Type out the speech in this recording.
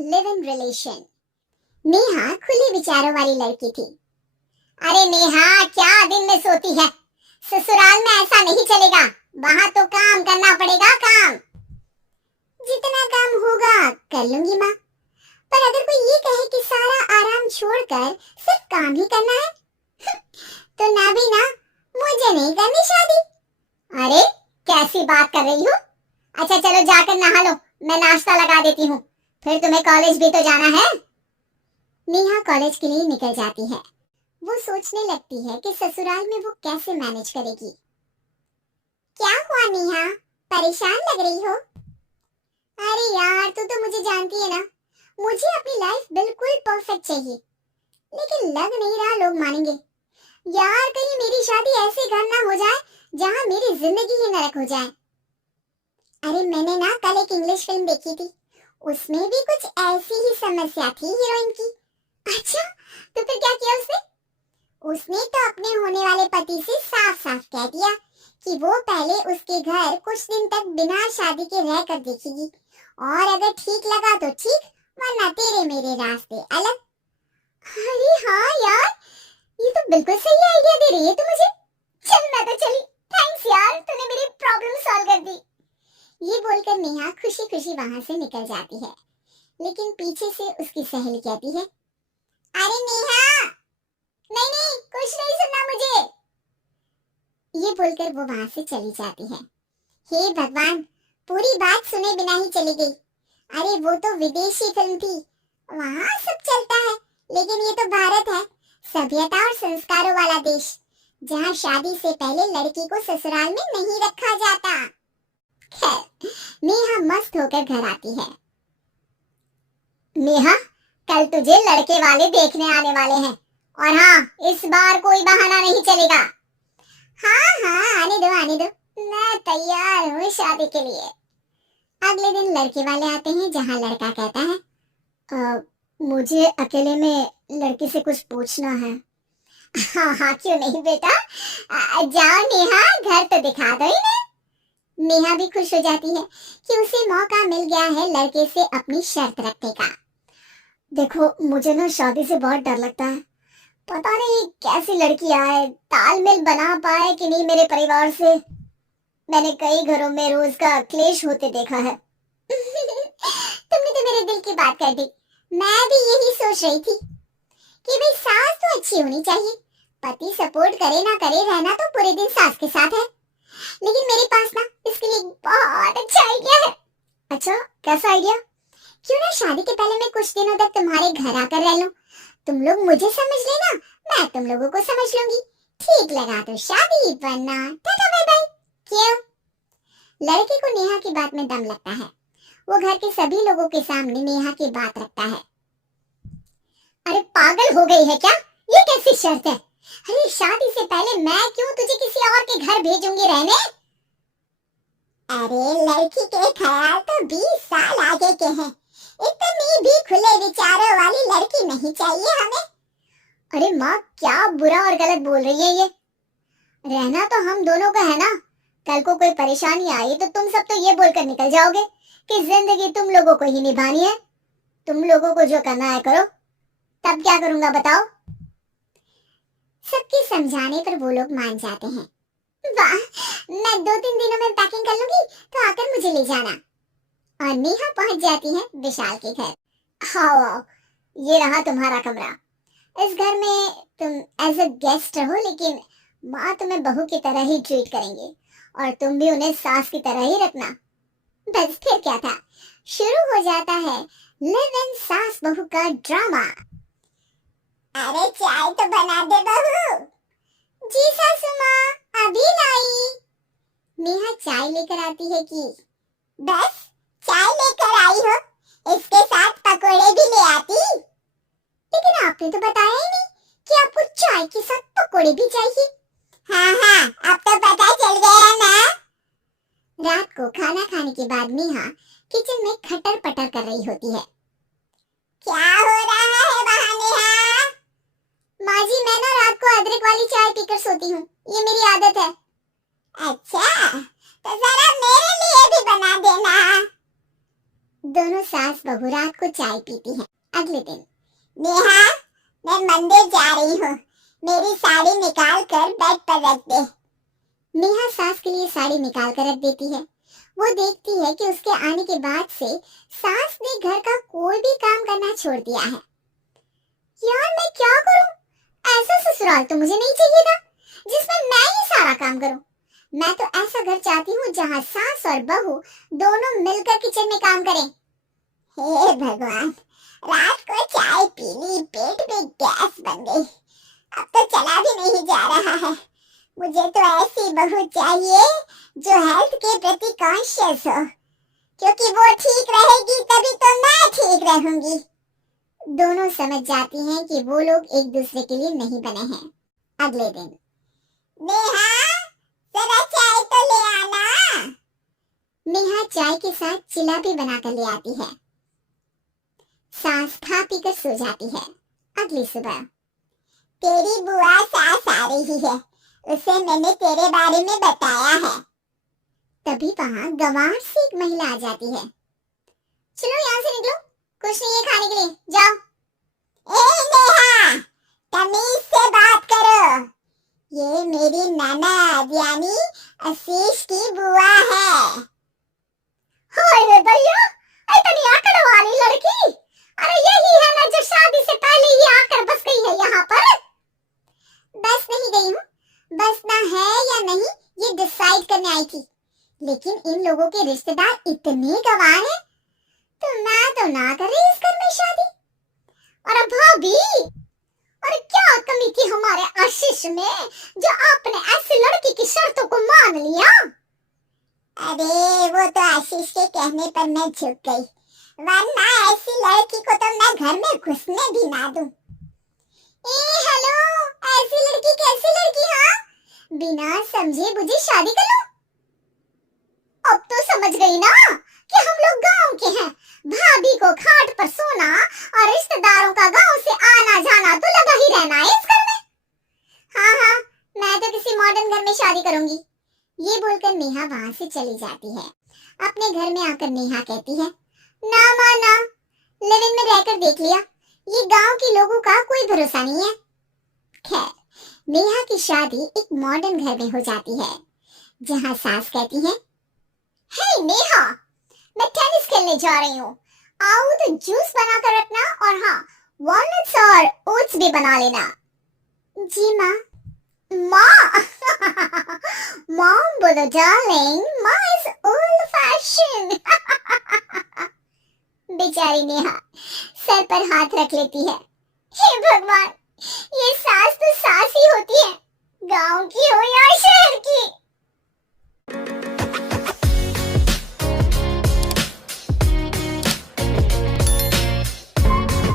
Live in relation. Neha खुले विचारों वाली लड़की थी। अरे नेहा, क्या दिन में सोती है? ससुराल में ऐसा नहीं चलेगा, वहां तो काम करना पड़ेगा। काम जितना काम होगा कर लूंगी माँ, पर अगर कोई ये कहे कि सारा आराम छोड़कर सिर्फ काम ही करना है तो ना भी ना, मुझे नहीं करनी शादी। अरे कैसी बात कर रही हो? अच्छा चलो जाकर नहा लो, मैं नाश्ता लगा देती हूँ, फिर तुम्हें कॉलेज भी तो जाना है। नेहा कॉलेज के लिए निकल जाती है। वो सोचने लगती है कि ससुराल में वो कैसे मैनेज करेगी। क्या हुआ नेहा, परेशान लग रही हो? अरे यार, तू तो मुझे जानती है ना, मुझे अपनी लाइफ बिल्कुल परफेक्ट चाहिए, लेकिन लग नहीं रहा लोग मानेंगे। यार कहीं मेरी शादी ऐसे घर ना हो जाए जहाँ मेरी जिंदगी ही नरक हो जाए। अरे मैंने ना कल एक इंग्लिश फिल्म देखी थी, उसमें भी कुछ ऐसी ही समस्या थी हीरोइन की। अच्छा, तो फिर क्या किया उसने? उसने तो अपने होने वाले पति से साफ साफ कह दिया कि वो पहले उसके घर कुछ दिन तक बिना शादी के रह कर देखेगी, और अगर ठीक लगा तो ठीक, वरना तेरे मेरे रास्ते अलग। अरे हाँ यार, ये तो बिल्कुल सही आइडिया दे रही है तू मुझे। चल मैं तो चली, थैंक्स यार, तूने मेरी प्रॉब्लम सॉल्व कर दी। ये बोलकर नेहा खुशी खुशी वहां से निकल जाती है, लेकिन पीछे से उसकी सहेली कहती है, अरे नेहा, नहीं नहीं, कुछ नहीं सुनना मुझे। ये बोलकर वो वहां से चली जाती है। हे भगवान, पूरी बात सुने बिना ही चली गई। अरे वो तो विदेशी फिल्म थी, वहां सब चलता है, लेकिन ये तो भारत है, सभ्यता और संस्कारों वाला देश, जहाँ शादी से पहले लड़की को ससुराल में नहीं रखा जाता। खैर, नेहा मस्त होकर घर आती है। नेहा, कल तुझे लड़के वाले देखने आने वाले हैं, और हाँ, इस बार कोई बहाना नहीं चलेगा। हाँ हाँ, आने दो, मैं तैयार हूँ शादी के लिए। अगले दिन लड़के वाले आते हैं, जहाँ लड़का कहता है, मुझे अकेले में लड़की से कुछ पूछना है। हाँ हाँ, क्यों नहीं बेटा, जाओ नेहा, घर तो दिखा दो ही ना। नेहा भी खुश हो जाती है कि उसे मौका मिल गया है लड़के से अपनी शर्त रखने का। देखो, मुझे ना शादी से बहुत डर लगता है, पता नहीं कैसी लड़की आए, तालमेल बना पाए कि नहीं मेरे परिवार से। मैंने कई घरों में रोज का क्लेश होते देखा है। तुमने तो मेरे दिल की बात कर दी। मैं भी यही सोच रही थी कि भाई सास तो अच्छी होनी चाहिए, पति सपोर्ट करे ना करे, रहना तो पूरे दिन सास के साथ है। लेकिन मेरे पास ना इसके लिए बहुत अच्छा आइडिया है। अच्छा, कैसा आइडिया? क्यों ना शादी के पहले मैं कुछ दिनों तक तुम्हारे घर आकर रह लूं, तुम लोग मुझे समझ लेना, मैं तुम लोगों को समझ लूंगी, ठीक लगा तो शादी, वरना टाटा बाय बाय। क्यों? लड़के को नेहा की बात में दम लगता है, वो घर के सभी लोगों के सामने नेहा की बात रखता है। अरे पागल हो गई है क्या? ये कैसी शर्त है? अरे शादी से पहले मैं क्यों तुझे किसी और के घर भेजूंगी रहने? अरे लड़की के ख्याल तो 20 साल आगे के हैं, इतनी भी खुले विचारों वाली लड़की नहीं चाहिए हमें। अरे माँ, क्या बुरा और गलत बोल रही है ये? रहना तो हम दोनों का है ना, कल को कोई परेशानी आई तो तुम सब तो ये बोलकर निकल जाओगे कि जिंदगी तुम लोगों को ही निभानी है, तुम लोगों को जो करना है करो। तब क्या करूंगा बताओ? सबके समझाने पर वो लोग मान जाते हैं। वाह, मैं 2-3 दिनों में पैकिंग कर लूंगी, तो आकर मुझे ले जाना। और नेहा पहुंच जाती है विशाल के घर। हाँ, ये रहा तुम्हारा कमरा। इस घर में तुम एज अ गेस्ट रहो, लेकिन माँ तुम्हें बहू की तरह ही ट्रीट करेंगे, और तुम भी उन्हें सास की तरह ही रखना। बस फिर क्या था, शुरू हो जाता है लिव इन सास बहू का ड्रामा। अरे चाय तो बना दे बहू। जी सासू माँ, अभी लाई। नेहा चाय लेकर आती है कि बस चाय लेकर आई हो, इसके साथ पकोड़े भी ले आती। लेकिन आपने तो बताया ही नहीं कि आपको चाय के साथ पकोड़े भी चाहिए। हाँ हाँ, अब तो पता चल गया ना। रात को खाना खाने के बाद नेहा किचन में खटर पटर कर रही होती है। क्या हो रहा है वहाँ नेहा? माँ जी, मैं ना रात को अदरक वाली चाय पीकर सोती हूँ, ये मेरी आदत है। अच्छा, तो जरा मेरे लिए भी बना देना। दोनों सास बहू रात को चाय पीती हैं। अगले दिन, नेहा, मैं मंदिर जा रही हूँ, मेरी साड़ी निकाल कर बेड पर रख दे। नेहा सास के लिए साड़ी निकाल कर रख देती है। वो देखती है कि उसके आने के बाद से सास ने घर का कोई भी काम करना छोड़ दिया है। यार मैं क्या करूं? ऐसा ससुराल तो मुझे नहीं चाहिए ना, जिसमें मैं ही सारा काम करूं। मैं तो ऐसा घर चाहती हूँ जहाँ सास और बहू दोनों मिलकर किचन में काम करें। हे भगवान, रात को चाय पी ली, पेट में गैस बन गई, अब तो चला भी नहीं जा रहा है। मुझे तो ऐसी बहू चाहिए जो हेल्थ के प्रति कॉन्शियस हो, क्योंकि वो ठीक रहेगी तभी तो मैं ठीक रहूंगी। दोनों समझ जाती हैं कि वो लोग एक दूसरे के लिए नहीं बने हैं। अगले दिन, नेहा, जरा चाय तो ले आना। नेहा चाय के साथ चिला भी बनाकर ले आती है। सास खा पीकर सो जाती है। अगली सुबह, तेरी बुआ सास आ रही है, उसे मैंने तेरे बारे में बताया है। तभी वहां गंवार से एक महिला आ जाती है। चलो यहाँ से निकलो, कुछ नहीं है खाने के लिए, जाओ। ए नेहा, तमीज से बात करो, ये मेरी ननद यानी आशीष की बुआ है। हाय रे भैया, इतनी आकड़ वाली लड़की, अरे यही है ना जो शादी से पहले ही आकर बस गई है यहाँ पर। बस नहीं गई हूँ, बसना है या नहीं ये डिसाइड करने आई थी, लेकिन इन लोगों के रिश्तेदार इतने गवार हैं, तो मैं तो ना कर रही इस घर में शादी। अरे भाभी, अरे क्या कमी थी हमारे आशीष में जो आपने ऐसी लड़की की शर्तों को मान लिया? अरे वो तो आशीष के कहने पर मैं झुक गई, वरना ऐसी लड़की को तो मैं घर में घुसने भी ना दूं। हेलो, ऐसी लड़की कैसी लड़की? हाँ, बिना समझे बुझे शादी कर लो। अब तो समझ गई ना कि हम लोग गांव के हैं। भाभी को खाट पर सोना और रिश्तेदारों का गांव से आना जाना तो लगा ही रहना है इस घर में। हाँ हाँ, मैं तो किसी मॉडर्न घर में शादी करूंगी। ये बोलकर नेहा वहां से चली जाती है। अपने घर में आकर नेहा कहती है, ना माँ ना, लिव इन में रहकर देख लिया, ये गांव के लोगों का कोई भरोसा नहीं है। खैर, नेहा की शादी एक मॉडर्न घर में हो जाती है, जहाँ सास कहती है, हे नेहा, मैं टेनिस खेलने जा रही हूँ, आओ तो जूस बना कर रखना, और हाँ, वॉलनट्स और ओट्स भी बना लेना। जी माँ। माँ मॉम बोलो डार्लिंग, माँ इज ओल्ड फैशन। बेचारी नेहा सर पर हाथ रख लेती है। हे भगवान, ये सास तो सास ही होती है, गांव की हो या शहर